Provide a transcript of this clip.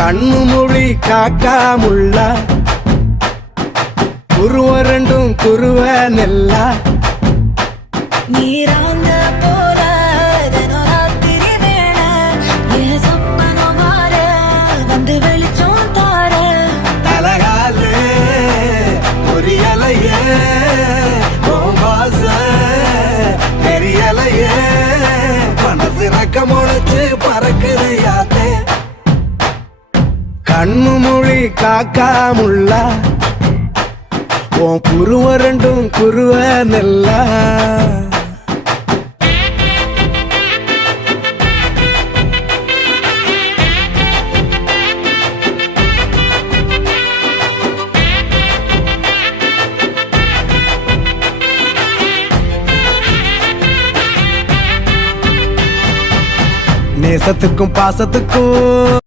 கண்ணு மொழி காக்காமுள்ள குருவ ரெண்டும் குருவ நெல்லா நீராங்க போல தினராத்திரி வேளை என் சொப்பனம் மாற வந்து வெளிச்சம் தார தலகாலே பொரியலையே ஓம்பாச பெரியலையே மனசு ரக்க முளைச்சு பறக்குது யாத்தே கண்ணு மொழி காக்காமுள்ள உன் குருவ ரெண்டும் குருவ நெல்லா நேசத்துக்கும் பாசத்துக்கும்